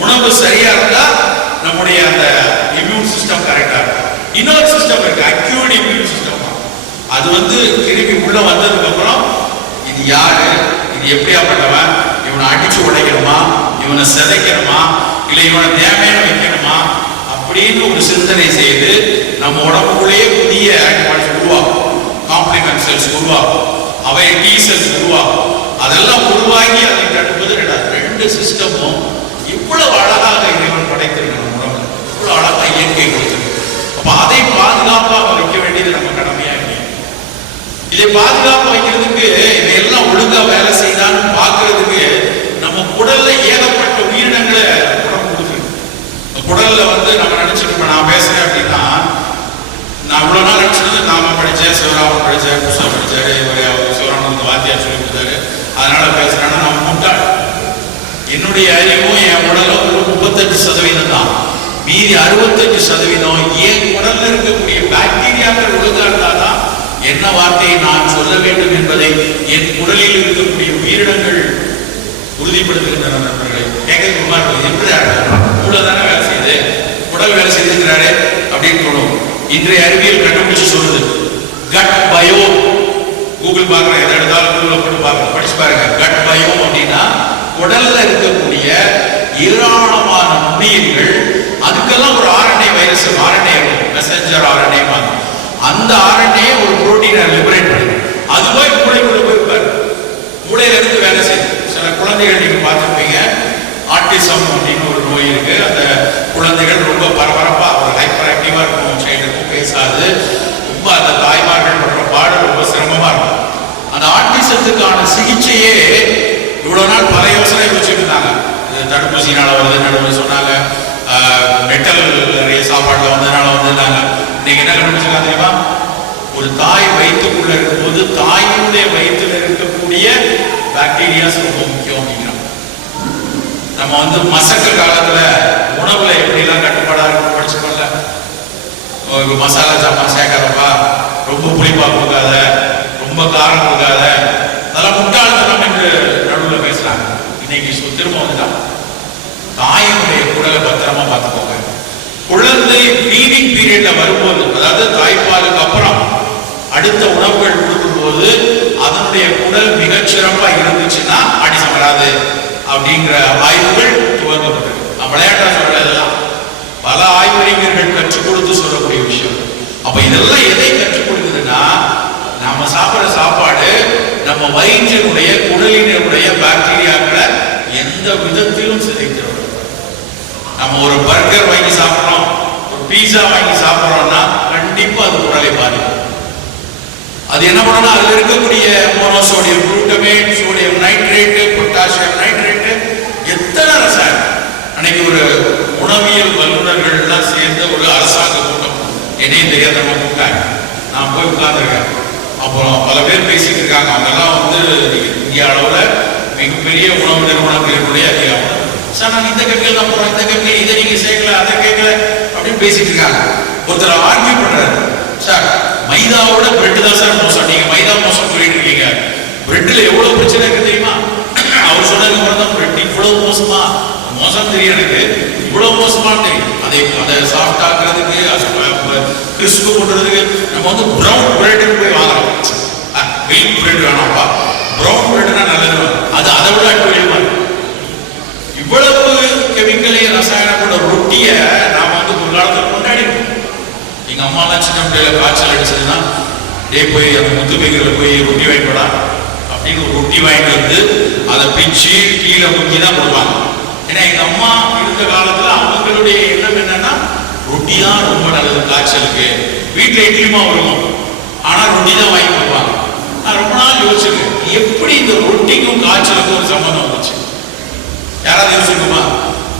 உணவு சரியா இருந்தா நம்முடைய அந்த இம்யூன் சிஸ்டம் கரெக்டா இருக்கும். இன்னொரு சிஸ்டம் இருக்கு, அக்யூட் இம்யூன் சிஸ்டம். அது கிருமி உள்ள வந்ததுக்கு அப்புறம் இது யாரு, இது எப்படியாப்பட்டவன், இவனை அடிச்சு உடைக்கணுமா, இவனை சிதைக்கணுமா, இல்லை இவனை தேவையான வைக்கணுமா அப்படின்னு ஒரு சிந்தனை செய்து நம்ம உடம்புக்குள்ளேயே புதிய ஆன்டிபாடிஸ் உருவாகும், காம்ப்ளிமெண்ட் செல்ஸ் உருவாகும், அவை டி செல்ஸ் உருவாகும். அதெல்லாம் உருவாகி அதை தடுப்பது ரெண்டு சிஸ்டமும் இவ்வளவு அழகாக இறைவன் படைத்திருக்கணும். உடம்புல இவ்வளவு அழகா இயற்கை கொடுத்திருக்கு. அப்ப அதை பாதுகாப்பாக வைக்க வேண்டியது நம்ம கடமையா இல்லையா? இதை பாதுகாப்பு வைக்கிறதுக்கு இதையெல்லாம் ஒழுங்கா வேலை செய்தான்னு பாக்குறதுக்கு நம்ம குடல்ல ஏகப்பட்ட உயிரினங்களை உடம்பு கொடுத்துருக்கு. குடல்ல நம்ம நினைச்சிட்டு நான் பேசுறேன் அப்படின்னா, நான் இவ்வளவு நாள் நினைச்சது நாம படிச்சேன், சிவராமன் படிச்சேன், புஷ்பா படிச்சாரு, சிவராமன் வாத்தியார் சொல்லி கொடுத்தாரு, அதனால பேசுறேன்னா நான் முட்டாள். என்னுடைய அறிவும் என் உடலும் ஒரு 38% தான். மீதி 68% என் உடல்ல இருக்கக்கூடிய பாக்டீரியாக்கள் ஒழுங்கா இருந்தாதான் என்ன வார்த்தையை நான் சொல்ல வேண்டும் என்பதை என் உடலில் இருக்கக்கூடிய உயிரினங்கள் உறுதிப்படுத்துகின்றன. நண்பர்களே, கேட்க எப்படி மூளை தானே வேலை செய்யுது, உடல் வேலை செய்திருக்கிறாரு அப்படின்னு தோணும். இன்றைய அறிவியல் கண்டுபிடிச்சு சொல்லுது, கட் பயோ. கூகுள் பார்க்குறேன், எதை எடுத்தாலும் கூகுளில் போட்டு பார்க்க படிச்சு பாருங்க. கட் பயோ அப்படின்னா உடல்ல இருக்கக்கூடிய ஏராளமான நுண்ணுயிர்கள், அதுக்கெல்லாம் ஒரு RNA virus, RNA messenger RNA, அந்த ஆர்என்ஏ ஒரு புரோட்டீனை லிபரேட் பண்ணி அது போய் மூளைக்குள்ள போயிருப்பாரு. மூளையில இருந்து வேலை செய்யுது. சில குழந்தைகள் நீங்க பார்த்துருப்பீங்க, ஆட்டிசம் அப்படின்னு ஒரு நோய் இருக்கு. அந்த குழந்தைகள் ரொம்ப பரபரப்பா, ஒரு ஹைப்பர் ஆக்டிவா இருக்கும், சைல்டுக்கும் பேசாது, ரொம்ப அந்த தாய்மார்கள் படுற பாடு ரொம்ப சிரமமா இருக்கும். அந்த ஆட்டிசத்துக்கான சிகிச்சையே இவ்வளவு நாள் பல யோசனை வச்சுட்டு இருந்தாங்க. தடுப்பூசினால வருது, நடுவில் சொன்னாங்க, மெட்டல் நிறைய சாப்பாடுல வந்ததுனால வந்ததுனாங்க. இன்னைக்கு என்ன கண்டுபிடிச்சிருக்காங்க தெரியுமா? ஒரு தாய் வயிற்றுக்குள்ள இருக்கும்போது தாயினுடைய வயிற்றுல இருக்கக்கூடிய பாக்டீரியாஸ் ரொம்ப முக்கியம் அப்படிங்கிறாங்க. நம்ம மசக்க காலத்துல உணவுல எப்படி எல்லாம் கட்டுப்பாடா இருக்கு படிச்சுக்கோல. மசாலா சாப்பாடு சேர்க்காதப்பா, ரொம்ப புளிப்பா கொடுக்காத, ரொம்ப காரம் கொடுக்காத, அதெல்லாம் முட்டாள்தனம் என்று நடுவில் பேசுறாங்க. இன்னைக்கு திரும்ப வந்துட்டான். தாயினுடைய குடலை பத்திரமா பார்த்துக்கோங்க. குழந்தை ஃபீடிங் பீரியட்ல வரும்போது, அதாவது தாய்ப்பாலுக்கு அப்புறம் அடுத்த உணவுகள் கொடுக்கும்போது அதனுடைய குடல் மிகச்சிறப்பா இருந்துச்சுன்னா ஆட்டிசம் வராது அப்படிங்கிற ஆய்வுகள் துவங்கப்பட்டது. நான் விளையாட்டா சொல்றதெல்லாம் பல ஆய்வறிஞர்கள் கற்றுக் கொடுத்து சொல்லக்கூடிய விஷயம். அப்ப இதெல்லாம் எதை கற்றுக் கொடுக்குதுன்னா, நாம சாப்பிடுற சாப்பாடு நம்ம வயிற்றினுடைய குடலினுடைய பாக்டீரியாக்களை எந்த விதத்திலும் சிதைக்கிறது. நம்ம ஒரு பர்கர் வாங்கி சாப்பிடுறோம், ஒரு பீஸா வாங்கி சாப்பிடுறோம்னா கண்டிப்பா அது குடலை பாதிக்கும். அது என்ன பண்ணணும், அதுல இருக்கக்கூடிய monosodium glutamate, sodium nitrate, potassium nitrate, எத்தனை ரசாயனம். அன்னைக்கு ஒரு உணவியல் வல்லுநர்கள் எல்லாம் சேர்ந்த ஒரு அரசாங்க கூட்டம், என்னையும் தெரியாத கூப்பிட்டாங்க. நான் போய் உட்கார்ந்துருக்கேன். அப்புறம் பல பேர் பேசிட்டு இருக்காங்க. அவங்க எல்லாம் இந்திய அளவுல மிகப்பெரிய உணவு நிறுவனங்களுடைய அதிகாரம். சார், நான் இந்த கெமிக்கல் தான் போறோம், இந்த கெமிக்கல், இதை நீங்க சேர்க்கல, அதை கேட்கல அப்படின்னு பேசிட்டு இருக்காங்க. ஒருத்தர் ஆர்கியூ பண்றாரு, சார் மைதாவோட பிரெட் தான் சார் மோசம், நீங்க மைதா மோசம் சொல்லிட்டு இருக்கீங்க, பிரெட்ல எவ்வளவு பிரச்சனை இருக்கு தெரியுமா? அவர் சொன்னதுக்கு அப்புறம் தான் பிரெட் இவ்வளவு மோசமா, மோசம் தெரியும் எனக்கு, இவ்வளவு மோசமானு தெரியும். அதை சாஃப்ட் ஆக்குறதுக்கு, கிறிஸ்பு பண்றதுக்கு நம்ம ப்ரௌன் பிரெட் போய் வாங்குறோம். மில்க் பிரெட் வேணாம்ப்பா, ப்ரௌன் பிரெட்னா நல்லது, அது அதை விட அட்டுழியமா இருக்கு. இவ்வளவு கெமிக்கலையும் ரசாயனம் கொண்ட ரொட்டியை நாம ஒரு காலத்துல கொண்டாடி இருக்கோம். எங்க அம்மா எல்லாம் சின்ன பிள்ளையில காய்ச்சல் அடிச்சதுன்னா, போய் அந்த முத்து பேக்கரில் போய் ரொட்டி வாங்கிப்படா அப்படின்னு ஒரு ரொட்டி வாங்கிட்டு வந்து அதை பிச்சு கீழே முக்கி தான் கொடுப்பாங்க. ஏன்னா எங்க அம்மா இருந்த காலத்துல அவங்களுடைய எண்ணம் என்னன்னா, ரொட்டி தான் ரொம்ப நல்லது காய்ச்சலுக்கு. வீட்டுல இட்லிமா வரும், ஆனா ரொட்டி தான் வாங்கி கொடுப்பாங்க. நான் ரொம்ப நாள் யோசிச்சிருக்கேன், எப்படி இந்த ரொட்டிக்கும் காய்ச்சலுக்கும் ஒரு சம்பந்தம் வந்துச்சு? யாராவது யோசிக்குமா?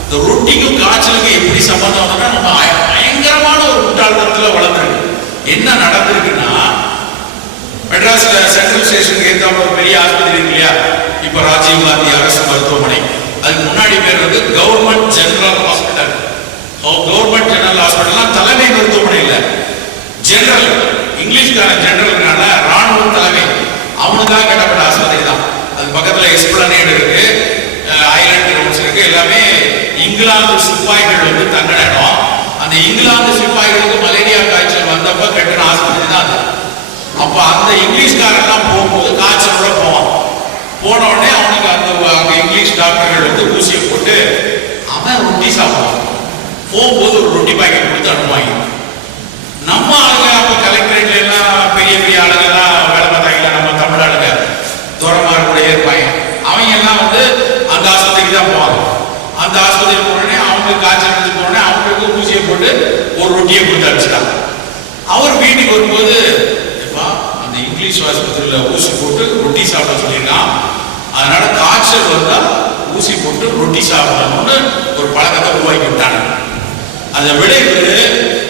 இந்த ரொட்டிக்கும் காய்ச்சலுக்கும் எப்படி சம்பந்தம் வந்தா, நம்ம பயங்கரமான ஒரு முட்டாள்தனத்துல வளர்ந்துருக்கு. என்ன நடந்திருக்குன்னா, மெட்ராஸ்ல சென்ட்ரல் ஸ்டேஷனுக்கு ஏற்ற ஒரு பெரிய ஆஸ்பத்திரி இருக்கு இல்லையா, இப்ப ராஜீவ் காந்தி அரசு மருத்துவமனை, அதுக்கு முன்னாடி பேர் government general hospital. Government general ஹாஸ்பிட்டல்னா தலைமை மருத்துவமனை இல்ல, ஜெனரல், இங்கிலீஷ்கான ஜெனரல்னால ராணுவ தலைமை, அவனுக்காக கட்டப்பட்ட ஆஸ்பத்திரி தான். அது பக்கத்துல எஸ்பிளனேட் இருக்கு, ஐலாண்ட் கிரவுண்ட்ஸ் இருக்கு, எல்லாமே இங்கிலாந்து சிப்பாய்கள் வந்து தங்கின இடம். அந்த இங்கிலாந்து சிப்பாய்களுக்கு மலேரியா காய்ச்சல் வந்தப்ப கட்டின ஆஸ்பத்திரி தான் அது. அப்ப அந்த இங்கிலீஷ்காரெல்லாம் போகும்போது காய்ச்சலோட போவான். போன உடனே அவனுக்கு அங்க இங்கிலீஷ் டாக்டர்கள் வந்து ஊசியை போட்டு அவன் ரொட்டி சாப்பிடுவான். போகும்போது ஒரு ரொட்டி பாக்கெட் கொடுத்து அனுப்புவாங்க. நம்ம ஆளுங்க அப்ப கலெக்டரேட்ல எல்லாம் பெரிய பெரிய ஆளுங்கெல்லாம் வேலை பார்த்தாங்க. நம்ம தமிழ் ஆளுங்க தூரமாக கூட இருப்பாங்க. அவங்க எல்லாம் வந்து அந்த ஆஸ்பத்திரிக்கு தான் போவாங்க. அந்த ஆஸ்பத்திரி போனோடனே அவங்களுக்கு காய்ச்சல் வந்து போனோடனே அவங்களுக்கு ஊசியை போட்டு ஒரு ரொட்டியை கொடுத்து அனுப்பிச்சிட்டாங்க. அவர் வீட்டுக்கு வரும்போது அந்த இங்கிலீஷ் ஆஸ்பத்திரியில் ஊசி போட்டு ரொட்டி சாப்பிட சொல்லியிருக்கான். அதனால காய்ச்சல் வந்தா ஊசி போட்டு ரொட்டி சாப்பிடணும்னு ஒரு பழக்கத்தை உருவாக்கி விட்டாங்க. அந்த விளைவு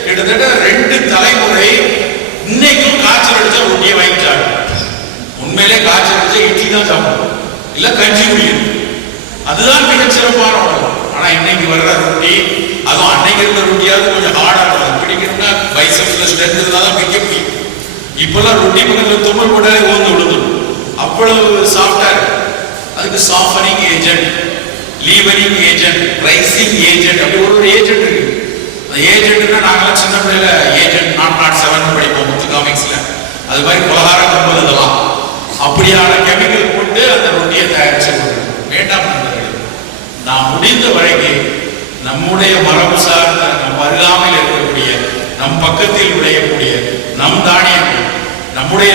கிட்டத்தட்ட 2 தலைமுறை இன்னைக்கும் காய்ச்சல் அடிச்சா ரொட்டியை வாங்கிட்டாங்க. உண்மையிலே காய்ச்சல் அடிச்சா இட்லி தான் சாப்பிடும், இல்ல கஞ்சி குடிக்கும். அதுதான் மிகச்சிறப்பான உணவு. ஆனா இன்னைக்கு வர்ற ரொட்டி, அதுவும் அன்னைக்கு இருந்த ரொட்டியாவது கொஞ்சம் ஹார்டா இருக்கும். பிடிக்கணும்னா பைசப்ஸ்ல ஸ்ட்ரென்த் இருந்தால் தான் பிடிக்க முடியும். இப்பெல்லாம் ரொட்டி பக்கத்தில் தும்மல் போட்டாலே ஓந்து விழுந்துடும். அவ்வளவு சாஃப்டா இருக்கு. அதுக்கு softening agent, leavening agent, raising agent, அப்படி ஒரு ஏஜென்ட் இருக்கு. அந்த ஏஜென்ட்னா நாங்களாம் சின்ன பிள்ளைல ஏஜென்ட் 007 படிப்போம் முத்து காமிக்ஸ்ல. அது மாதிரி பலகாரம் கொண்டு இதெல்லாம் அப்படியான கெமிக்கல் போட்டு அந்த ரொட்டியை தயாரிச்சு வேண்டாம். நான் முடிந்த வரைக்கும் நம்முடைய மரபு சார்ந்த நம் அருகாமையில் இருக்கக்கூடிய நம் பக்கத்தில் விளையக்கூடிய நம் தானியங்கள் நம்முடைய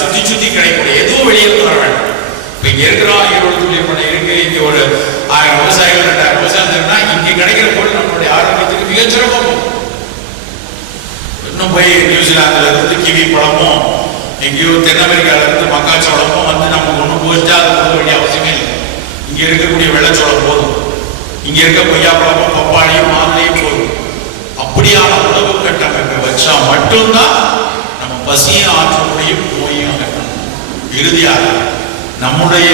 சுத்தி சுத்தி கிடைக்கக்கூடிய எதுவும் வெளியே வர வேண்டும். இப்ப இங்க இருக்கிறோம், ஈரோடு தொழில் பண்ண இருக்கு, இங்க ஒரு 1000 விவசாயிகள் 2000 விவசாயம் இங்க கிடைக்கிற பொருள் நம்மளுடைய ஆரோக்கியத்துக்கு மிகச்சிறப்பாக போகும். இன்னும் போய் நியூசிலாந்துல இருந்து கிவி பழமும் எங்கேயோ தென் அமெரிக்கால இருந்து மக்காச்சோளமும் வந்து நமக்கு ஒண்ணு போச்சா அது கொடுக்க வேண்டிய அவசியமே இல்லை. இங்க இருக்கக்கூடிய வெள்ளச்சோளம் போதும், இங்க இருக்க கொய்யாப்பழமும் பப்பாளியும் மாதுளையும் போதும். அப்படியான உணவு கட்டமைப்பை வச்சா மட்டும்தான் நம்ம பசியும் ஆற்ற முடியும், நோயும் அகற்றணும். இறுதியாக நம்முடைய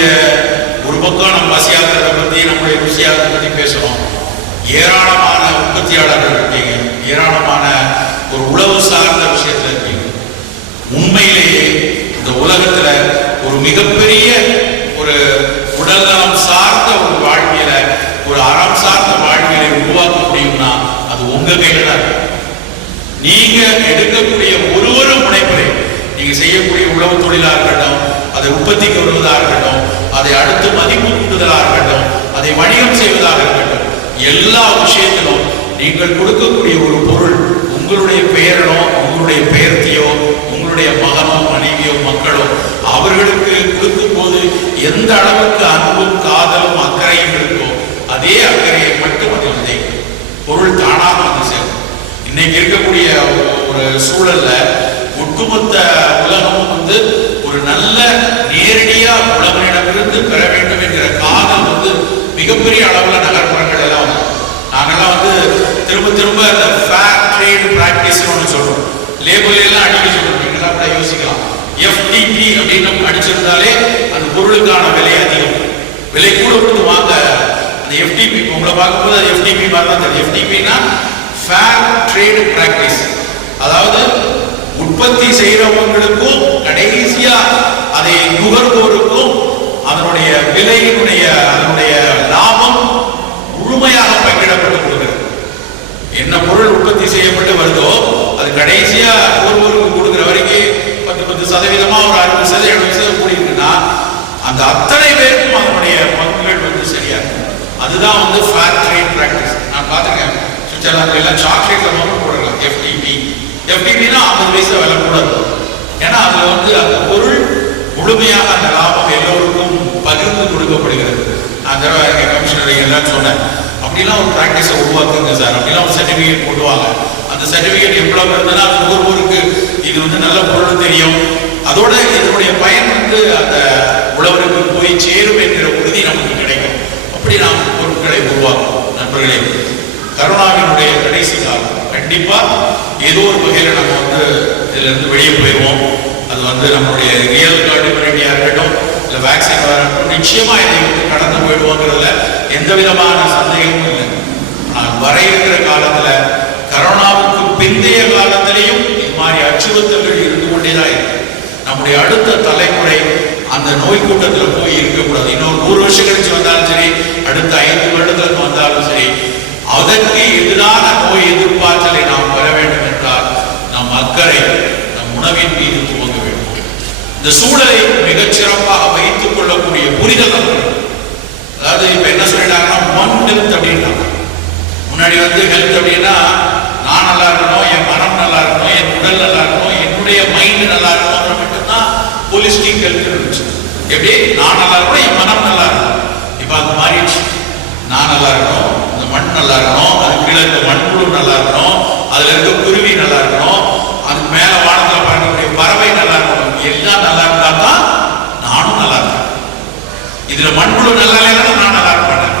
ஒரு பக்கம் நம்ம பசியாகிறத பத்தி நம்முடைய ருசியாகிறத பத்தி பேசுறோம். ஏராளமான உற்பத்தியாளர்கள் இருக்கீங்க, ஏராளமான ஒரு உழவு சார்ந்த விஷயத்துல இருக்கீங்க. உண்மையிலேயே இந்த உலகத்துல ஒரு மிகப்பெரிய ஒரு உடல்நலம் சார்ந்த ஒரு வாழ்வியலை, ஒரு அறம் சார்ந்த வாழ்வியலை உருவாக்க முடியும்னா அது உங்க கையில தான் இருக்கு. நீங்க எடுக்கக்கூடிய ஒரு முனைப்பை, நீங்க செய்யக்கூடிய உழவு தொழிலா இருக்கட்டும், அதை உற்பத்திக்கு வருவதாக இருக்கட்டும், அதை அடுத்து மதிப்பு கூட்டுதலாக இருக்கட்டும், அதை வணிகம் செய்வதாக இருக்கட்டும், எல்லா விஷயத்திலும் நீங்கள் கொடுக்கக்கூடிய ஒரு பொருள் உங்களுடைய பெயரனோ உங்களுடைய பெயர்த்தியோ உங்களுடைய மகனோ மனைவியோ மக்களோ அவர்களுக்கு கொடுக்கும் போது எந்த அளவுக்கு அன்பும் காதலும் அக்கறையும் இருக்கோ அதே அக்கறையை மட்டும் அது வந்து பொருள் தானாக வந்து சேரும். இன்னைக்கு இருக்கக்கூடிய ஒரு சூழல்ல ஒட்டுமொத்த உலகமும் வந்து ஒரு நல்ல நேரடியா உலகனிடமிருந்து பெற வேண்டும் என்கிற காதல் வந்து மிகப்பெரிய அளவுல நகர்ப்புறங்கள் எல்லாம் வந்து நாங்கெல்லாம் வந்து திரும்ப இந்த ஃபேர் ட்ரேட் பிராக்டிஸ் ஒன்று சொல்றோம். லேபிள் எல்லாம் அடிக்க சொல்றோம். நீங்களா கூட யோசிக்கலாம். FTP அப்படின்னு அடிச்சிருந்தாலே அந்த பொருளுக்கான விலை அதிகம், விலை கூட கொடுத்து வாங்க. அந்த FTP உங்களை பார்க்கும்போது அது FTP மாதிரி தான் தெரியும். FTPனா ஃபேர் ட்ரேட் பிராக்டிஸ், அதாவது உற்பத்தி செய்யறவங்களுக்கும் கடைசியா அதை நுகர்வோருக்கும் அதனுடைய விலையினுடைய அதனுடைய லாபம் முழுமையாக பங்கிடப்பட்டு கொடுக்கிறது. என்ன பொருள் உற்பத்தி செய்யப்பட்டு வருதோ அது கடைசியா ஒருவருக்கு கொடுக்கிற வரைக்கும் 10% ஒரு 60% 70% கூடி இருக்குன்னா அந்த அத்தனை பேருக்கும் அதனுடைய பங்குகள் வந்து சரியா இருக்கும். அதுதான் வந்து ஃபேர் ட்ரேட் பிராக்டிஸ். நான் பார்த்துருக்கேன், சுவிட்சர்லாந்துல எல்லாம் சாக்லேட்ல மட்டும் போடலாம் FTPனா 50 பைசா விலை கூட இருக்கும். ஏன்னா அதுல வந்து அந்த பொருள் முழுமையாக அந்த லாபம் எல்லோருக்கும் பகிர்ந்து கொடுக்கப்படுகிறது. நான் தடவை கமிஷனர் எல்லாம் சொன்னேன், அப்படிலாம் ஒரு பிராக்டிஸை உருவாக்குங்க சார், அப்படிலாம் ஒரு சர்டிபிகேட் போடுவாங்க. அந்த சர்டிபிகேட் எவ்வளவு இருந்ததுன்னா அது ஒவ்வொருவருக்கு இது வந்து நல்ல பொருள் தெரியும், அதோட இதனுடைய பயன் வந்து அந்த உழவருக்கு போய் சேரும் என்கிற உறுதி நமக்கு கிடைக்கும். அப்படி நாம் பொருட்களை உருவாக்கும். நண்பர்களே, கரோனாவினுடைய கடைசி காலம் கண்டிப்பா ஏதோ ஒரு வகையில நம்ம வந்து இதுல இருந்து வெளியே போயிடுவோம். அது வந்து நம்மளுடைய ரியல் கார்டு இம்யூனிட்டியா இருக்கட்டும், இல்ல வேக்சின் வரட்டும், நிச்சயமா இதை வந்து கடந்து போயிடுவோங்கிறதுல எந்த விதமான சந்தேகமும் இல்லை. ஆனால் வர இருக்கிற காலத்துல கரோனாவுக்கு பிந்தைய காலத்திலையும் இது மாதிரி அச்சுறுத்தல்கள் இருந்து கொண்டேதான் இருக்கு. நம்முடைய அடுத்த தலைமுறை அந்த அந்த நோய் கூட்டத்தில் போய் இருக்கக்கூடாது. இன்னொரு 100 வருஷம் கழிச்சு வந்தாலும் சரி, அடுத்த 5 வருடங்களுக்கு வந்தாலும் சரி, அதற்கு எதிரான நோய் எதிர்ப்பாற்றலை நாம் பெற வேண்டும் என்றால் நம் அக்கறை நம் உணவின் மீது துவங்க வேண்டும். இந்த சூழலை மிகச்சிறப்பாக வைத்துக் கொள்ளக்கூடிய புரிதல். அதாவது இப்ப என்ன சொல்லிட்டாங்கன்னா ஒன் ஹெல்த் அப்படின்றாங்க. முன்னாடி ஹெல்த் அப்படின்னா நான் நல்லா இருக்கணும், என் மனம் நல்லா இருக்கணும், என் உடல் நல்லா இருக்கணும், என்னுடைய மைண்ட் நல்லா இருக்கணும் மட்டும்தான் ஹோலிஸ்டிக் ஹெல்த் இருந்துச்சு. எப்படி நான் நல்லா இருக்கணும், என் மனம் நல்லா இருக்கணும். இப்ப அது மாறிடுச்சு. நான் நல்லா இருக்கணும், இந்த மண் நல்லா இருக்கணும், அது கீழே இருக்க மண்புழு நல்லா இருக்கணும், அதுல இருக்க குருவி நல்லா இருக்கணும், அதுக்கு மேல வானத்துல பறக்கக்கூடிய பறவை நல்லா இருக்கணும். எல்லாம் நல்லா இருந்தா தான் நானும் நல்லா இருக்கேன். இதுல மண்புழு நல்லா இல்லைன்னா நான் நல்லா இருக்க மாட்டேன்.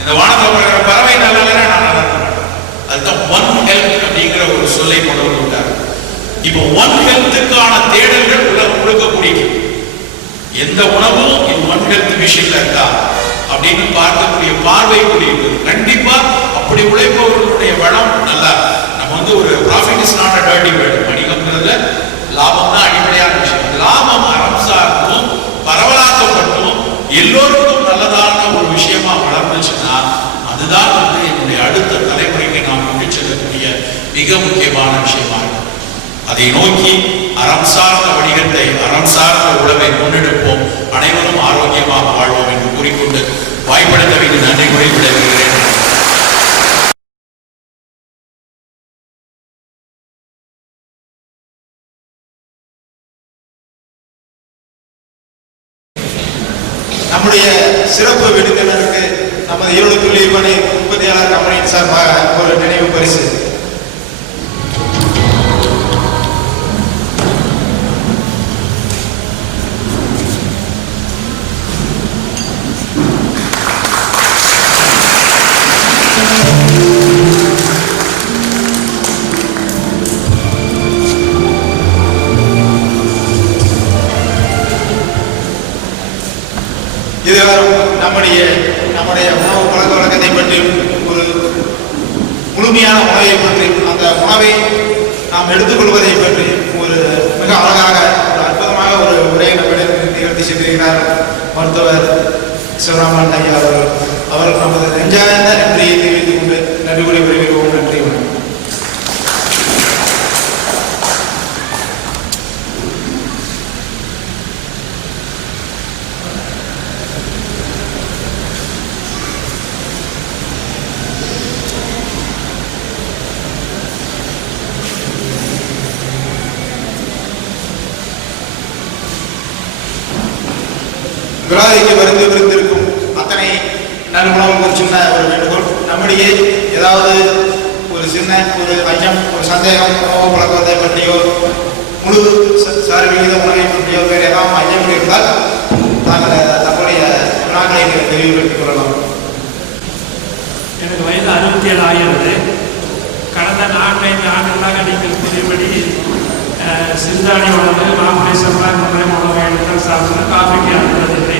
இந்த வானத்துல பறக்கிற பறவை நல்லா இல்லைன்னா நான் நல்லா இருக்க மாட்டேன். அதுதான் ஒன் ஹெல்த் அப்படிங்கிற ஒரு சொல்லை கொண்டு வந்து விட்டார். இப்போ ஒன் ஹெல்த்துக்கான தேடல்கள் உலகம் முழுக்க முடியும். எந்த உணவும் இது ஒன் ஹெல்த் விஷயத்துல இருக்கா அப்படின்னு பார்க்கக்கூடிய பார்வை கூடியிருக்குது. கண்டிப்பா அப்படி உழைப்பவர்களுடைய வளம் நல்லா. நம்ம ஒரு profit is not a dirty word. வணிகம்ங்கிறதுல லாபம் தான் அடிப்படையான விஷயம். லாபம் அறம் சார்ந்தும் பரவலாக்கப்பட்டும் எல்லோருக்கும் நல்லதான ஒரு விஷயமா வளர்ந்துச்சுன்னா அதுதான் என்னுடைய அடுத்த தலைமுறைக்கு நாம் கொண்டு செல்லக்கூடிய மிக முக்கியமான விஷயமா இருக்கும். அதை நோக்கி அறம் சார்ந்த வணிகத்தை, அறம் சார்ந்த உழவை முன்னெடுப்போம். அனைவரும் ஆரோக்கியமாக வாழ்வோம் என்று கூறிக்கொண்டு வாய்ப்பளித்தமைக்கு நன்றி கூறி விடைபெறுகிறேன். நம்முடைய சிறப்பு விருந்தினருக்கு நமது ஈரோடு துல்லிய பணி உற்பத்தியாளர் கம்பெனியின் சார்பாக ஒரு நினைவு பரிசு. இதுவரும் நம்முடைய உணவு பழக்க வழக்கத்தை பற்றி ஒரு முழுமையான உணவை பற்றி, அந்த உணவை நாம் எடுத்துக்கொள்வதை பற்றி ஒரு மிக அழகாக ஒரு அற்புதமாக ஒரு உரையை நம்மிடம் நிகழ்த்தி சென்றிருக்கிறார் மருத்துவர் சிவராமன் ஐயா அவர்கள். அவர் நமது நெஞ்சார்ந்த நன்றியை தெரிவித்துக் கொண்டு நன்றி கூறி வருகிறோம். நன்றி. விழாவிற்கு விருந்திருக்கும் அத்தனை நல்குணம் ஒரு சின்ன ஒரு வேண்டுகோள். நம்முடைய ஏதாவது ஒரு சின்ன ஒரு ஐயம், ஒரு சந்தேகம், உணவு பழக்கத்தை பற்றியோ முழு சார்பிகித உணவை பற்றியோ வேறு ஏதாவது ஐயம் இருந்தால் தாங்கள் தங்களுடைய வினாக்களை தெளிவுபடுத்திக் கொள்ளலாம். எனக்கு வயது 67 ஆகிறது. கடந்த 4-5 ஆண்டுகளாக நீங்கள் புதியபடி சிறுதானிய உணவு, மாப்பிளை சம்பளம் உணவு எடுத்தல் சாப்பிட்டு காஃபிக்கு அனுப்புவதில்லை.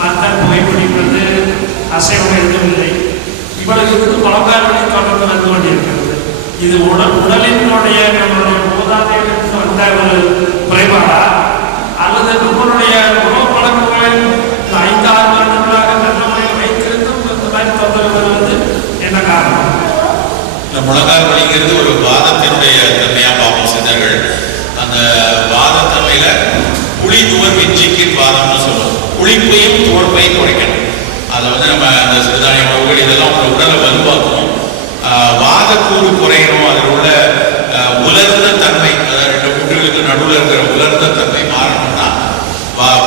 மற்ற புகைப்பிடிப்பது, அசைவம் எதுவும் இல்லை. இவ்வளவு இருந்து பழங்காலங்களை தொடர்ந்து வந்து கொண்டிருக்கிறது. இது உடலினுடைய நம்மளுடைய மூதாதைகளுக்கு வந்த ஒரு குறைபாடா அல்லது நம்மளுடைய உணவு பழக்கங்களில் 5-6 வருடங்களாக நல்ல முறையில் வைத்திருந்தும் இந்த மாதிரி தொந்தரவு வருவது என்ன காரணம்? இந்த முழங்கால் வலிங்கிறது ஒரு வாதத்தினுடைய தன்மையா பார்ப்போம் சித்தர்கள். அந்த வாதத்தன்மையில புளி துவர்விஞ்சிக்கு வாதம்னு சொல்லுவோம். புளிப்பையும் துவர்ப்பையும் குறைக்கணும். அதில் நம்ம அந்த சிறுதானிய உணவுகள் இதெல்லாம் உங்க உடலை வலுவாக்கும். வாதக்கூறு குறையணும். அதில் உள்ள உலர்ந்த தன்மை, அதாவது 2 முட்டுகளுக்கு நடுவில் இருக்கிற உலர்ந்த தன்மை மாறணும்னா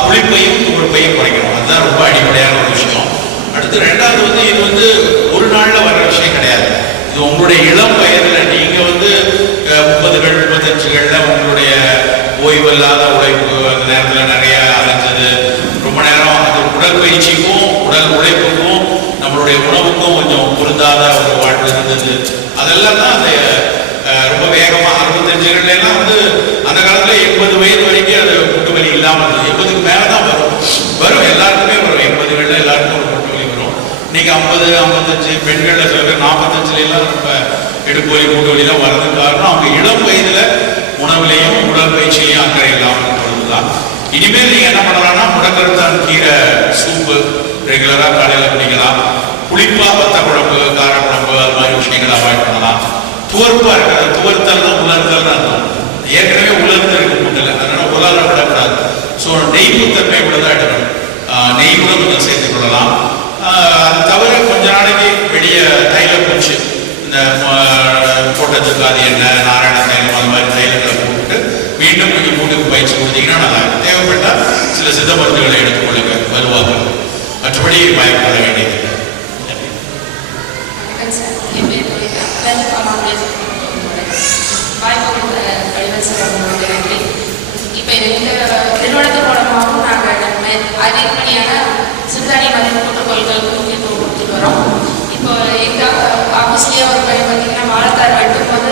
புளிப்பையும் துவர்ப்பையும் குறைக்கணும். அதுதான் ரொம்ப அடிப்படையான ஒரு விஷயம். அடுத்து 2வது இது ஒரு நாள்ல வர்ற விஷயம் கிடையாது. இது உங்களுடைய இளம் வயதில் நீங்க 30கள் 35கள்ல உங்களுடைய ஓய்வு இல்லாத உழைப்பு, அந்த நேரத்தில் நிறைய அலைஞ்சது, ரொம்ப நேரம் அது உடற்பயிற்சிக்கும் உடல் உழைப்புக்கும் நம்மளுடைய உணவுக்கும் கொஞ்சம் பொருந்தாத ஒரு வாழ்வு இருந்தது. அதெல்லாம் தான் அந்த ரொம்ப வேகமாக 65கள்ல எல்லாம் அந்த காலத்துல 80 வயது வரைக்கும் அது முட்டு வலி இல்லாமல் இருந்தது. 80க்கு மேலே தான் வரும் எல்லாருக்குமே வரும். 80கள்ல எல்லாருக்கும் ஒரு முட்டு வலி வரும். இன்னைக்கு 50, 55 பெண்கள்ல சில பேர் 45 எல்லாம் ரொம்ப இடுப்பு வலி, மூட்டு வலி தான் வர்றதுக்கு காரணம் அவங்க இளம் வயதுல உணவுலையும் உடற்பயிற்சியிலையும் அக்கறை இல்லாமல் இருப்பதுதான். இனிமேல் நீங்க என்ன பண்ணலாம்னா முடக்கத்தான் கீரை சூப்பு ரெகுலரா காலையில குடிக்கலாம். புளிப்பா வத்த குழம்பு, கார குழம்பு, அது மாதிரி விஷயங்களை அவாய்ட் பண்ணலாம். துவர்ப்பா இருக்கிறது, துவர்த்தல் தான் உலர்த்தல் தான் இருக்கும். ஏற்கனவே உலர்ந்து இருக்கு முட்டில், அதனால உலர விடக்கூடாது. ஸோ நெய்ப்புத்தன்மை உள்ளதான் எடுக்கணும். நெய் கூட கொஞ்சம் சேர்த்துக் கொள்ளலாம். அது தவிர கொஞ்ச நாளைக்கு வெளியே தைல பூச்சி, இந்த போட்டச்சுக்காது எண்ணெய், நாராயண தைலம், அது மாதிரி தைலங்களை போட்டுட்டு மீண்டும் கொஞ்சம் மூட்டுக்கு பயிற்சி கொடுத்தீங்கன்னா நல்லா இருக்கும். தேவைப்பட்டால் சில சித்த மருந்துகளை எடுத்துக்கொள்ளுங்க, வருவாங்க. மற்றபடி பயப்பட வேண்டியது. இப்போ எங்கள் நிறுவனத்தின் மூலமாகவும் நாங்கள் அதிகப்படியான சிறுதானிய மதிப்பு புரோட்டோகால்களுக்கு முக்கியத்துவம் கொடுத்துட்டு வரோம். இப்போ எங்கள் ஆஃபீஸ்லேயே ஒரு பையன் பார்த்தீங்கன்னா வாழைத்தார் வெட்டும்போது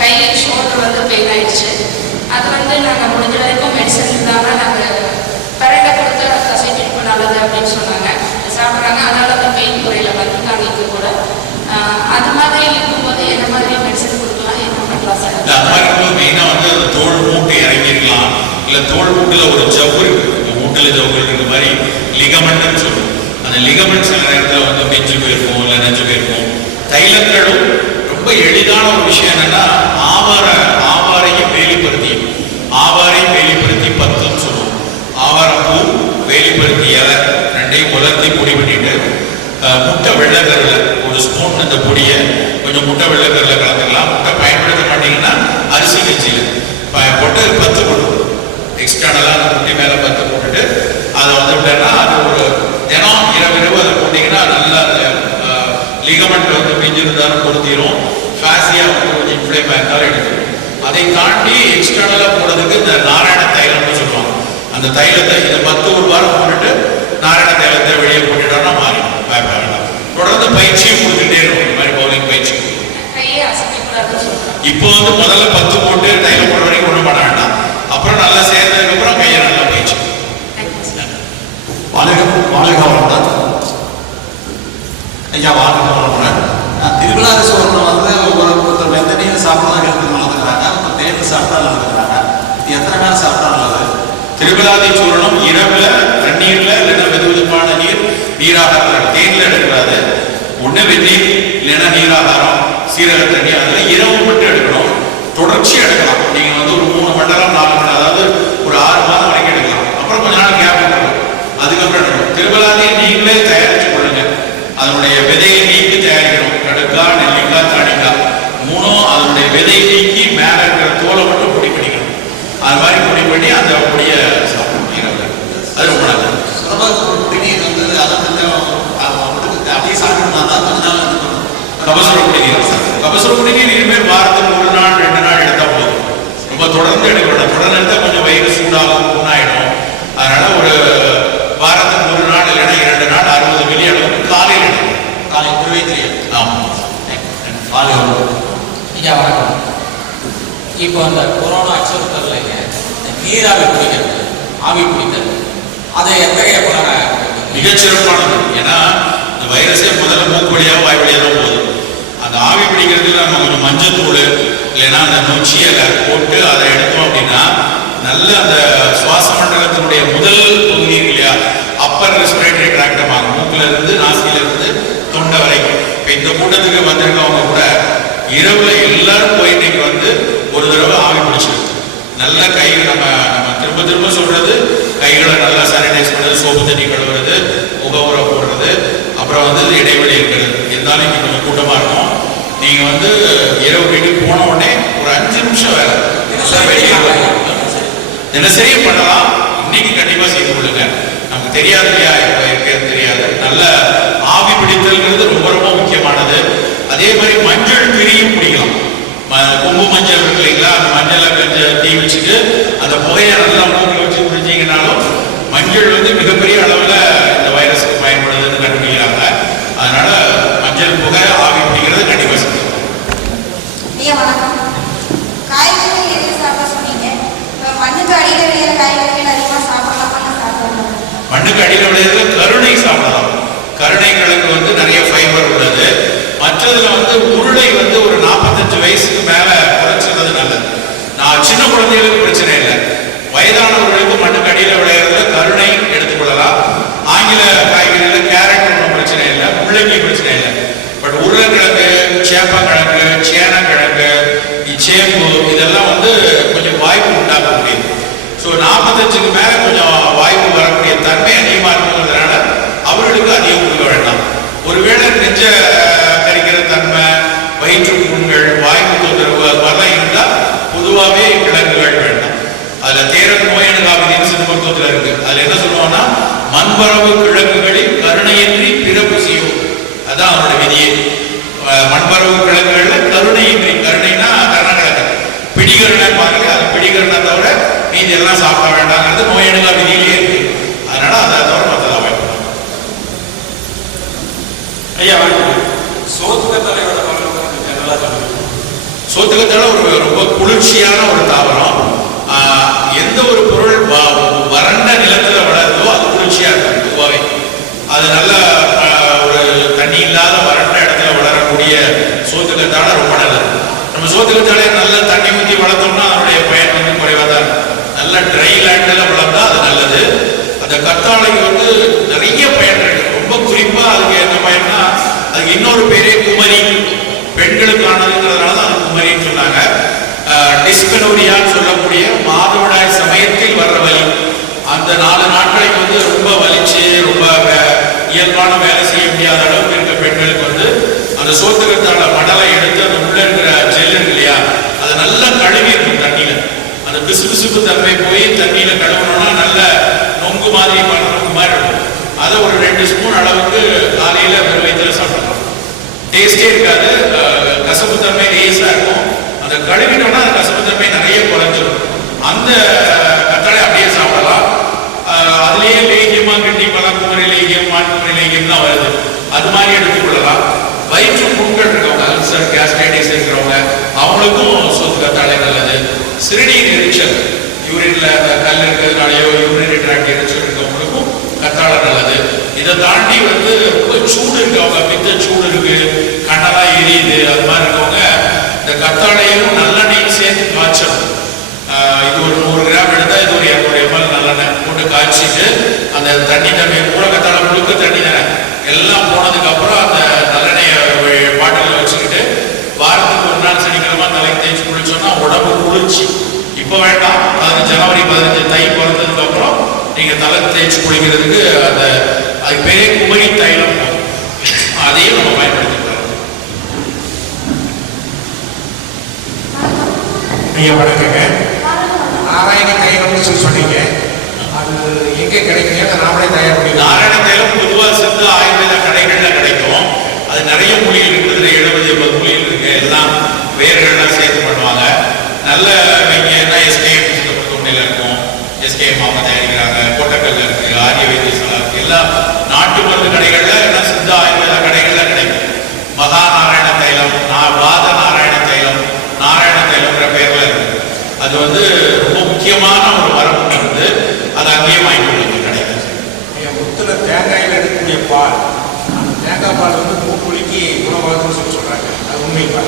கை ஷோல்டர் வந்து பெயின் ஆயிடுச்சு. அது வந்து நாங்கள் முடிஞ்ச வரைக்கும் மெடிசன் இல்லாமல் நாங்கள் பரண்டை கொடுத்து தசை ட்ரீட்மெண்ட் நல்லது அப்படின்னு சொன்னாங்க. சாப்பிட்றாங்க, அதனால அந்த பெயின் குறையில் வந்துருக்காங்க. இங்கே கூட அது மாதிரி இருக்கும்போது என்ன மாதிரி மெடிசன் கொடுக்கலாம், என்ன பண்ணலாம் சார்? அந்த மாதிரி இருக்கும்போது மெயினாக வந்து அந்த தோல் மூட்டை இறங்கிருக்கலாம். இல்லை தோல் மூட்டில் ஒரு ஜவ்வு இருக்கு, மூட்டில் ஜவ்வு இருக்கிற மாதிரி லிகமெண்ட்னு சொல்லுவோம். அந்த லிகமெண்ட் சில நேரத்தில் வந்து நெஞ்சு போயிருக்கும், இல்லை நெஞ்சு போயிருக்கும். தைலங்களும் ரொம்ப எளிதான ஒரு விஷயம் என்னன்னா, ஆவாரையும் வேலிப்படுத்தியும், ஆவாரையும் வேலிப்படுத்தி 10ன்னு சொல்லுவோம். ஆவாரப்பூ, வேலிப்படுத்தி இலை ரெண்டையும் உலர்த்தி பொடி பண்ணிட்டு முட்டை வெள்ளைக்கரில் ஒரு ஸ்பூன் இந்த பொடியை கொஞ்சம் முட்டை வெள்ளைக்கரில் கலந்துக்கலாம். முட்டை பயன்படுத்த மாட்டீங்கன்னா அரிசி கஞ்சியில் போட்டு 10 போடும். எக்ஸ்டர்னலாக அந்த முட்டை மேலே 10 போட்டுட்டு அதை வந்து விட்டேன்னா அது ஒரு தினம் இரவு அதை போட்டிங்கன்னா நல்லா அந்த லிகமெண்ட் வந்து பிஞ்சிருந்தாலும் பொருத்திடும். ஃபேசியா வந்து கொஞ்சம் இன்ஃப்ளேம் ஆயிருந்தாலும் எடுத்துடும். அதை தாண்டி எக்ஸ்டர்னலாக போடுறதுக்கு இந்த நாராயண தைலம்னு சொல்லுவாங்க. அந்த தைலத்தை இதை 10 ஒரு வாரம் போட்டுட்டு நாராயண தைலத்தை வெளியே போட்டுட்டோம்னா மாறிடும். பயப்பட வேண்டாம். தொடர்ந்து பயிற்சியும் கொடுத்துட்டே இருக்கும். இந்த மாதிரி பவுலிங் பயிற்சி இப்போ வந்து முதல்ல 10 போட்டு தைலம் போடுற வரைக்கும் ஒன்றும் பண்ண வேண்டாம். அப்புறம் நல்லா சேர்ந்ததுக்கு அப்புறம் கையை நல்லா பயிற்சி. வாழ்க ஐயா, வாழ்க வளமுடன். திருவிழாதி சோழனை வந்து ஒருத்தர் வெந்தனையும் சாப்பிட்டா எடுத்து நல்லதுங்கிறாங்க, ஒருத்தர் தேர்ந்து சாப்பிட்டா நல்லதுங்கிறாங்க. எத்தனை நேரம் சாப்பிட்டா நல்லது? திருவிழாதி சூரணம் இரவுல தண்ணீர்ல இல்லைன்னா வெது வெதுப்பான நீராகாரம் தேன்ல எடுக்கிறாரு. ஒண்ணு வெந்நீர் இல்லைன்னா நீராகாரம், சீரக தண்ணி, அதுல இரவு மட்டும் எடுக்கணும். தொடர்ச்சி எடுக்கலாம். நீங்க வந்து ஒரு 3 மணி நேரம் 4 மணி நேரம், அதாவது ஒரு 6 மாதம் வரைக்கும் எடுக்கலாம். அப்புறம் கொஞ்ச நாள் கேப் எடுக்கணும். அதுக்கப்புறம் எடுக்கணும். திருவிழாதி நீங்களே தயாரிச்சு கொள்ளுங்க. அதனுடைய விதையை நீக்கி தயாரிக்கணும். கடுக்காய், நெல்லிக்காய், தானிக்காய் 3ம் அதனுடைய விதையை நீக்கி மேல இருக்கிற தோலை மட்டும் பொடி பண்ணிக்கணும். அது மாதிரி பொடி பண்ணி அந்த பொடியை சாப்பிடணும். அது ரொம்ப நல்லது. குடிநீர் வந்து அதை கொஞ்சம் அப்படியே சாப்பிட்டோம்னா கொஞ்ச நாள் எடுக்கணும். கபசுர குடிநீர், கபசுர குடிநீர் இனிமேல் வாரத்துக்கு 1 நாள் 2 நாள் எடுத்தா போதும். ரொம்ப தொடர்ந்து எடுக்கணும். தொடர்ந்து எடுத்தா கொஞ்சம் வயிறு சூடாகும், புண்ணாயிடும். அதனால ஒரு வாரத்துக்கு 1 நாள் இல்லைன்னா 2 நாள் 60 மில்லி அளவுக்கு காலையில் எடுக்கணும். காலை குருவைத்திரியம். ஆமாம். ஐயா வணக்கம். இப்போ அந்த கொரோனா அச்சுறுத்தல் நீராவி குடிக்கிறது, ஆவி குடித்தல், அதை எத்தகைய பலனை? மிகச்சிறப்பானது. ஏன்னா இந்த வைரஸே முதல்ல மூக்கு வழியாக வாய் வழியாக தான் போகுது. அந்த ஆவி பிடிக்கிறதுக்கு நம்ம கொஞ்சம் மஞ்சத்தூள் இல்லைன்னா அந்த நொச்சி இலை போட்டு அதை எடுத்தோம் அப்படின்னா நல்ல அந்த சுவாச மண்டலத்தினுடைய முதல் பகுதி இல்லையா, அப்பர் ரெஸ்பிரேட்டரி ட்ராக்ட், மூக்குல இருந்து நாசியில இருந்து தொண்டை வரைக்கும். இப்போ இந்த கூட்டத்துக்கு வந்திருக்கவங்க கூட இரவுல எல்லாரும் போய் இன்னைக்கு வந்து ஒரு தடவை ஆவி பிடிச்சிருக்கு. நல்ல கைகள் நம்ம திரும்ப திரும்ப சொல்றது, கைகளை நல்லா சானிடைஸ் பண்ணுறது, சோப்பு தண்ணி கழுவுறது, முகவுரை போடுறது, அப்புறம் வந்து இடைவெளி இருக்கிறது. இருந்தாலும் இங்கே கொஞ்சம் கூட்டமாக இருக்கும். நீங்கள் வந்து இரவு வீட்டுக்கு போன உடனே ஒரு 5 நிமிஷம் வேலை தினசரியும் பண்ணலாம். இன்னைக்கு கண்டிப்பாக செய்து கொள்ளுங்க. நமக்கு தெரியாது இல்லையா, இப்போ இருக்கிறது தெரியாது. நல்ல ஆவி பிடித்தல்ங்கிறது ரொம்ப ரொம்ப முக்கியமானது. அதே மாதிரி மஞ்சள் திரியும் பிடிக்கலாம். கொம்பு மஞ்சள் இருக்கு இல்லைங்களா, அந்த மஞ்சளை கொஞ்சம் தீ வச்சுட்டு அந்த புகையை நல்லா மூக்கில் வச்சு குடிச்சிங்கனாலும் மஞ்சள் வந்து மிகப்பெரிய அளவில் இந்த வைரஸுக்கு பயன்படுதுன்னு கண்டுபிடிக்கிறாங்க. அதனால மஞ்சள் புகை ஆவி பிடிக்கிறது கண்டிப்பாக செய்யணும். ஐயா வணக்கம். காய்கறிகள் எது சாப்பிட சொன்னீங்க? மண்ணுக்கு அடியில் விளையிற காய்கறிகள் அதிகமாக சாப்பிடலாமா சாப்பிடலாம்? மண்ணுக்கு அடியில் விளையிறதுல கருணை சாப்பிடலாம். கருணை கிழங்கு வந்து நிறைய ஃபைபர் உள்ளது. மற்றதுல வந்து உருளை வந்து ஒரு 45 வயசுக்கு மேல குறைச்சிருந்தது நல்லது. நான் சின்ன குழந்தைகளுக்கு பிரச்சனை இல்லை, வயதானவர்களுக்கு மண்ணுக்கு அடியில் பண்ணணும்னா மண்பரவு கிழங்குகளில் கருணையின்றி பிறப்பு செய்யும். அதான் அவரோட விதியே. மண்பரவு கிழங்குகள்ல கருணையின்றி, கருணைனா கருணக்கிழங்கு, பிடிகருணை பாருங்க, அது பிடிகருணை தவிர மீதி எல்லாம் சாப்பிட வேண்டாங்கிறது நோயணுகா விதியிலேயே இருக்கு. அதனால அதை தவிர மற்றதை அவாய்ட் பண்ணணும். ஐயா சோத்துக்கத்தலையோட நல்லா சொல்லுங்க. சோத்துக்கத்தாழை ஒரு ரொம்ப குளிர்ச்சியான ஒரு தாவரம். எந்த ஒரு பொருள் வறண்ட நிலத்துல வளருதோ அது குளிர்ச்சியா இருக்கும் பொதுவாகவே. அது நல்ல ஒரு தண்ணி இல்லாத வறண்ட இடத்துல வளரக்கூடிய சோத்துக்கத்தாழை ரொம்ப நல்லது. நம்ம சோத்துக்கத்தாழை நல்ல தண்ணி ஊற்றி வளர்த்தோம்னா அதனுடைய பயன் வந்து குறைவாக தான் இருக்கும். நல்ல ட்ரை லேண்டில் வளர்ந்தா அது நல்லது. அந்த கத்தாழைக்கு வந்து நிறைய பயன் இருக்கு. ரொம்ப குறிப்பா அதுக்கு என்ன பயன்னா, அதுக்கு இன்னொரு பேரே குமரி, பெண்களுக்கானதுங்கிறதுனால தான் அது குமரின்னு சொன்னாங்க. டிஸ்கனோரியான்னு சொல்லக்கூடிய மாதவிடாய் சமயத்தில் வர்ற வலி, அந்த 4 நாட்களுக்கு வந்து ரொம்ப வலிச்சு ரொம்ப இயல்பான வேலை செய்ய முடியாத அளவுக்கு இருக்க பெண்களுக்கு வந்து அந்த சோத்துக்கத்தாழை மடலை எடுத்து அந்த உள்ள இருக்கிற ஜெல் இருக்கு இல்லையா, அதை நல்லா கழுவி இருக்கும் தண்ணியில. அந்த பிசுபிசுப்பு தன்மை போய் தண்ணியில கழுவணும்னா நல்ல நொங்கு மாதிரி நொங்கு மாதிரி இருக்கும். அதை ஒரு 2 ஸ்பூன் அளவுக்கு காலையில வெறும் வயிற்றுல சாப்பிடலாம். டேஸ்டே இருக்காது, கசப்பு தன்மை லேசா இருக்கும். அந்த கழுவிட்டோம்னா அந்த கசப்பு தன்மை நிறைய குறைஞ்சிடும். அந்த கத்தாழை அப்படியே சாப்பிடலாம். அதுலேயே லேகியமா கண்டிப்பாலாம் குமரி லேகியம், மாட்டுக்குமரி லேகியம் தான் வருது. அது மாதிரி எடுத்துக்கொள்ளலாம். வயிற்று புண்கள் இருக்கவங்க, அல்சர் கேஸ்ட்ரைட்டிஸ் இருக்கிறவங்க, அவங்களுக்கும் சோத்துக்கத்தாழை நல்லது. சிறுநீர் எரிச்சல், யூரின்ல கல் இருக்கிறதுனாலயோ யூரினரி ட்ராக்ட் எரிச்சல் இருக்கவங்களுக்கும் கத்தாழை நல்லது. இதை தாண்டி வந்து ரொம்ப சூடு இருக்கவங்க, பித்த சூடு இருக்கு, கண்ணெல்லாம் எரியுது, அது மாதிரி இருக்கவங்க இந்த கத்தாழையும் நல்லெண்ணையும் சேர்த்து காய்ச்சணும். இது ஒரு 100 கிராம் எடுத்தால் இது ஒரு 200 ml நல்லெண்ணெய் போட்டு காய்ச்சிட்டு அந்த தண்ணி தன்மையை பூரா கத்தாழை முழுக்க தண்ணி தானே எல்லாம் போனதுக்கு அப்புறம் அந்த நல்லெண்ணெயை பாட்டில் வச்சுக்கிட்டு வாரத்துக்கு 1 நாள் சனிக்கிழமை தலைக்கு தேய்ச்சி குளிச்சோம்னா உடம்பு குளிர்ச்சி. இப்போ வேண்டாம், ஜனவரி 15 தை பிறந்ததுக்கு அப்புறம் நீங்க தலை தேய்ச்சி குளிக்கிறதுக்கு அந்த அது பேரே குமரி தைலம், அதையும் நம்ம பயன்படுத்திக்கலாம். ஐயா வணக்கங்க. நாராயண தைலம்னு சொன்னீங்க, அது எங்கே கிடைக்குங்க? நாமளே தயார் பண்ணி. நாராயண தைலம் பொதுவாக சித்த ஆயுர்வேத கடைகள்ல கிடைக்கும். அது நிறைய மூலிகள் இருக்குது, 70-80 மூலிகள் இருக்கு. எல்லாம் வேர்கள்லாம் சேர்த்து பண்ணுவாங்க. நல்ல வைங்க எஸ்கேஎம் மருத்துவமனையில் இருக்கும், எஸ்கேஎம் அவங்க தயாரிக்கிறாங்க, கோட்டக்கல்ல இருக்கு, ஆரிய வைத்தியசாலா இருக்கு. எல்லாம் நாட்டு மருந்து கடைகள்ல எல்லாம் சித்த ஆயுர்வேத கடைகள்ல கிடைக்கும். மகா நாராயண தைலம், வாத நாராயண தைலம், நாராயண தைலம்ன்ற பேர்ல இருக்கு. அது வந்து ரொம்ப முக்கியமான ஒரு வரம்பு இருந்து அதை அங்கேயே வாங்கிக்கொள்ளுங்க கிடையாது. முத்துல தேங்காயில் எடுக்கக்கூடிய பால், அந்த தேங்காய் பால் வந்து மூக்குவலிக்கு குணமாகுதுன்னு சொல்றாங்க, அது உண்மைப்பா?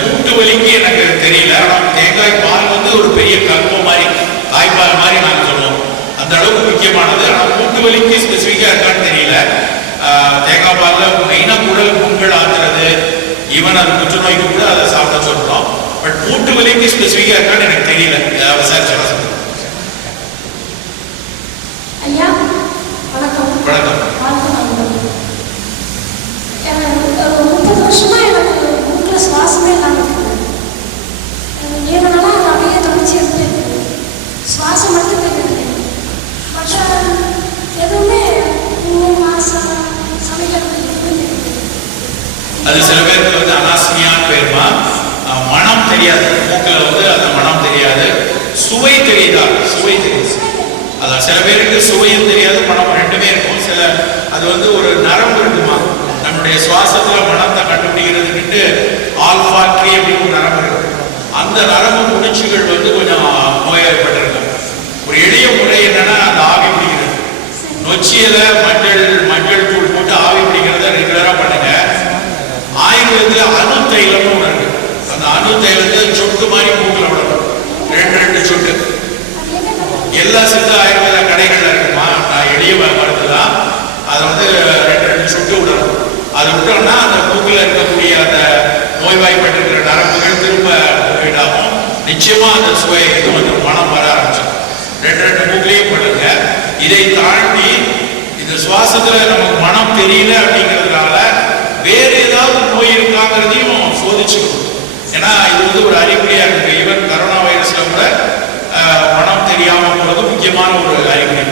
மூட்டு வலிக்கு எனக்கு தெரியல. ஆனால் தேங்காய் பால் வந்து ஒரு பெரிய கல்பம் மாதிரி, தாய்ப்பால் மாதிரி நாங்கள் சொல்லுவோம், அந்த அளவுக்கு முக்கியமானது. ஆனால் மூட்டு வலிக்கு ஸ்பெசிஃபிக்காக இருக்கான்னு தெரியல. தேங்காய் பாலில் மெயினாக குடல் புண்கள் ஆத்துறது, ஈவன் அது புற்றுநோய்க்கு கூட அதை சாப்பிட சொல்றோம். பட் மூட்டு வலிக்கு ஸ்பெசிஃபிக்காக இருக்கான்னு எனக்கு தெரியல, விசாரிச்சு. ஐயா வணக்கம். வணக்கம். 30 வருஷமா எனக்கு மூக்கில் சுவாசமே இல்லாமல் இருக்குது. 7 நாளாக அது அப்படியே தொடர்ச்சி இருந்துட்டு சுவாசம் மட்டும் இருக்குது. மற்ற எதுவுமே 3 மாசம் சமைக்கிறது எதுவுமே அது சில பேருக்கு வந்து அனாஸ்மியான்னு பேருமா, மனம் தெரியாது, மூக்கில் வந்து அந்த மனம் தெரியாது. சுவை தெரியுதா? சுவை தெரியுது. அதான் சில பேருக்கு சுவையும் தெரியாது, மனம் ரெண்டுமே இருக்கும். சில அது வந்து ஒரு நரம்பு இருக்குமா, நம்முடைய சுவாசத்துல மனத்தை கண்டுபிடிக்கிறதுக்கு ஆல்ஃபாக்ட்ரி அப்படின்னு ஒரு நரம்பு இருக்கு. அந்த நரம்பு முடிச்சுகள் வந்து கொஞ்சம் நோய்வாய்ப்பட்டிருக்கு. ஒரு எளிய முறை என்னன்னா, அந்த ஆவி பிடிக்கிறது. நொச்சியில மஞ்சள் தூள் போட்டு ஆவி பிடிக்கிறத ரெகுலரா பண்ணுங்க. ஆயுர்வேதத்துல அணு தைலம்னு ஒன்று இருக்கு. அந்த அணு தைலத்தை சொட்டு மாதிரி மூக்கில் விடணும், 2 சொட்டு. எல்லா சித்த ஆயுர்வேத கடைகள்ல இருக்குமா, எளிய மருந்து தான். அதை வந்து 2 சொட்டு விடணும். அது விட்டோம்னா அந்த மூக்கில் இருக்கக்கூடிய அந்த நோய்வாய்ப்பட்டிருக்கிற நரம்புகள் திரும்ப போயிடாகும். நிச்சயமா அந்த சுவை இது வந்து மனம் வர ஆரம்பிச்சிடும். 2 மூக்கிலேயே பண்ணுங்க. இதை தாண்டி இந்த சுவாசத்துல நமக்கு மனம் தெரியல அப்படிங்கிறதுனால வேற ஏதாவது நோய் இருக்காங்கிறதையும் சோதிச்சுக்கணும். ஏன்னா இது வந்து ஒரு அறிகுறியா இருக்கு. ஈவன் கரோனா வைரஸ்ல கூட மனம் தெரியாம போறது முக்கியமான ஒரு அறிகுறி.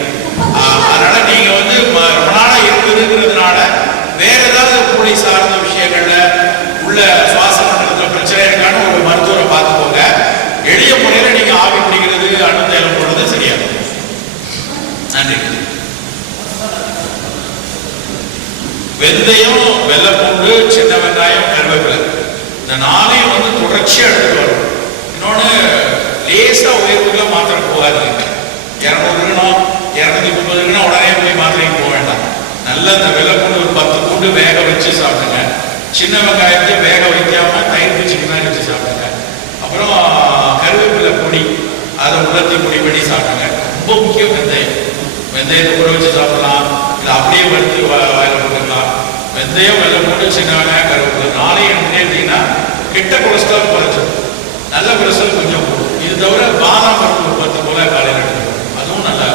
வெந்தயம், வெள்ளைப்பூண்டு, சின்ன வெங்காயம், கருவேப்பிலை, இந்த 4ஐயும் வந்து தொடர்ச்சியா எடுத்துட்டு வரும். இன்னொன்னு லேசா உயர்வுக்குள்ள மாத்திரை போகாதீங்க. 200 இருக்கணும், 230 இருக்கணும், உடனே போய் மாத்திரைக்கு போக வேண்டாம். நல்ல இந்த வெள்ளைப்பூண்டு ஒரு 10 பூண்டு வேக வச்சு சாப்பிடுங்க. சின்ன வெங்காயத்தை வேக வைக்காம தயிர் பிச்சுக்கு மாதிரி வச்சு சாப்பிடுங்க. அப்புறம் கருவேப்பிலை பொடி, அதை உள்ளத்தி பொடி பண்ணி சாப்பிடுங்க. ரொம்ப முக்கியம் வெந்தயம். வெந்தயத்தை கூட வச்சு சாப்பிடலாம், இல்லை அப்படியே வறுத்து வாயில போட்டுக்கலாம். வெந்தயம், வெள்ளைப்பூண்டு, சின்ன வெங்காயம், கருவேப்பிலை 4ஐயும் எடுத்தீங்கன்னா கெட்ட கொலஸ்ட்ரால் குறைச்சிடும், நல்ல கொலஸ்ட்ரால் கொஞ்சம் போடும். இது தவிர பாதாம் பருப்பு ஒரு 10 போல காலையில் எடுத்துக்கணும், அதுவும் நல்லா.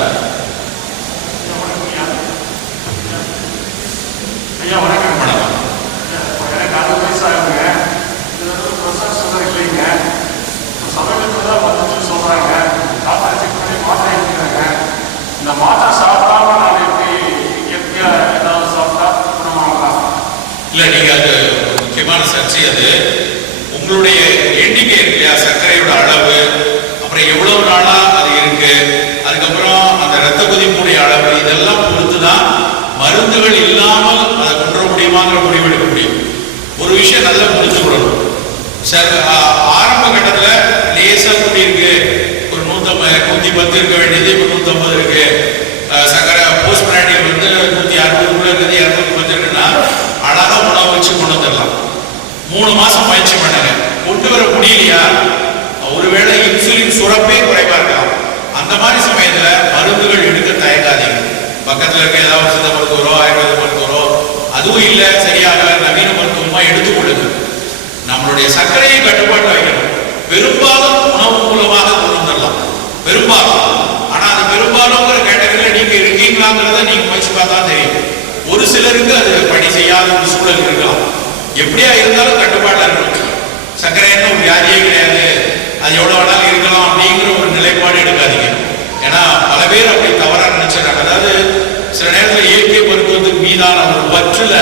ஐயா வணக்கம். வணக்கம். எனக்கு 60 வயசு ஆகுங்க. இது வந்து ப்ரொஃபஸர் சுகர் இல்லைங்க. சமீபத்தில் தான் வந்து சொல்கிறாங்க, டாக்டர் செக் பண்ணி மாத்திரை எடுத்துக்கிறாங்க. இந்த மாத்திரை சாப்பிடாம நான் எப்படி இயற்கையாக ஏதாவது சாப்பிட்டா குணமாகலாம்? இல்லை, நீங்கள் அது முக்கியமான சர்ச்சை. அது உங்களுடைய எண்ணிக்கை இருக்கு இல்லையா, சர்க்கரையோட அளவு, அப்புறம் எவ்வளவு நாளா அது இருக்கு, அதுக்கப்புறம் அந்த ரத்த கொதிப்புடைய அளவு, இதெல்லாம் பொறுத்து தான் மருந்துகள் இல்லாமல் அதை கொண்டு வர முடியுமாங்கிற முடிவு எடுக்க முடியும். ஒரு விஷயம் நல்லா புரிஞ்சுக்கணும் சார். ஆரம்ப கட்டத்தில் லேசா கூடி இருக்கு, ஒரு 110 இருக்க வேண்டியது இப்போ 150 இருக்கு. சர்க்கரை போஸ்ட் பிராண்டியம் வந்து 160 இருக்குது, 210 இருக்குன்னா அழகா உணவு வச்சு கொண்டு வந்துடலாம். 3 மாசம் பயிற்சி பண்ணுங்க. கொண்டு வர முடியலையா, ஒருவேளை இன்சுலின் சுரப்பே குறைவா இருக்கலாம். அந்த மாதிரி சமயத்துல மருந்துகள் எடுக்க தயங்காதீங்க. பக்கத்துல இருக்க ஏதாவது சித்த மருத்துவரோ ஆயுர்வேத மருத்துவரோ, அதுவும் இல்லை சரியாக நவீன மருத்துவமா எடுத்துக்கொள்ளுங்க. நம்மளுடைய சர்க்கரையை கட்டுப்பாட்டு வைக்கணும். பெரும்பாலும் உணவு மூலமாக கொண்டு வந்துடலாம், பெரும்பாலும். ஆனா அது பெரும்பாலும்ங்கிற கேட்டகரியில் நீங்க இருக்கீங்களாங்கிறத நீங்க முயற்சி பார்த்தா தெரியும். ஒரு சிலருக்கு அது பணி செய்யாத ஒரு சூழல் இருக்கலாம். எப்படியா இருந்தாலும் கட்டுப்பாட்டா இருக்கணும். சர்க்கரைன்னு ஒரு வியாதியே கிடையாது, அது எவ்வளவு வேணாலும் இருக்கலாம் அப்படிங்கிற ஒரு நிலைப்பாடு எடுக்காதீங்க. ஏன்னா பல பேர் அப்படி தவறா நினைச்சிடறாங்க. அதாவது சில நேரத்தில் இயற்கை மருத்துவத்துக்கு மீதான ஒரு பற்றுல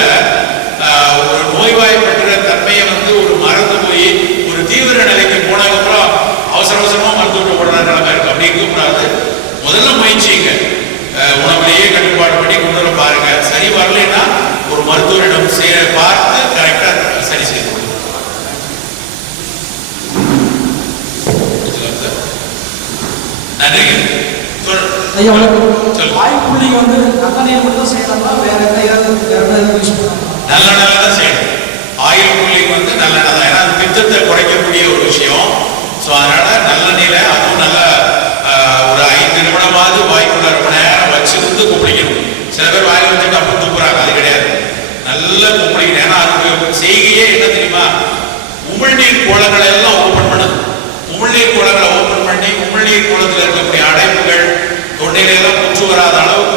ஒரு நோய்வாய்ப்பற்ற தன்மையை வந்து ஒரு மறந்து போய் ஒரு தீவிர நிலைக்கு போனதுக்கப்புறம் அவசர அவசரமா மருத்துவத்தை போடுற நிலைமை இருக்கு. அப்படி இருக்கக்கூடாது. முதல்ல முயற்சிங்க, உணவுலேயே கட்டுப்பாடு பண்ணி கொண்டு வர பாருங்க. சரி வரலைன்னா ஒரு மருத்துவரிடம் பார்த்து கரெக்டா சரி செய்து நன்றி. ஐயா வணக்கம். வாய்ப்புள்ளி வந்து நல்லெண்ணெய் மட்டும் தான் செய்யலாமா, வேற எதாவது யூஸ் பண்ணலாம்? நல்லெண்ணெய் தான் செய்யணும். ஆயில் புள்ளி வந்து நல்லெண்ணெய் தான், ஏன்னா அது பித்தத்தை குறைக்கக்கூடிய ஒரு விஷயம். ஸோ அதனால நல்லெண்ணெயில அதுவும் நல்ல ஒரு 5 நிமிடமாவது வாய்க்குள்ள ரொம்ப நேரம் வச்சிருந்து குப்பிடிக்கணும். சில பேர் வாயில் வச்சுட்டு அப்போ தூக்குறாங்க, அது கிடையாது. நல்லா குப்பிடிக்கணும். ஏன்னா அதுக்கு செய்கையே என்ன தெரியுமா, உமிழ்நீர் குளங்களை எல்லாம் ஓப்பன் பண்ணுது. உமிழ்நீர் குளங்களை ஓப்பன் பண்ணி உமிழ்நீர் குளத்தில் இருக்கக்கூடிய அடைப்புகள், தொண்டையில எல்லாம் குற்று வராத அளவுக்கு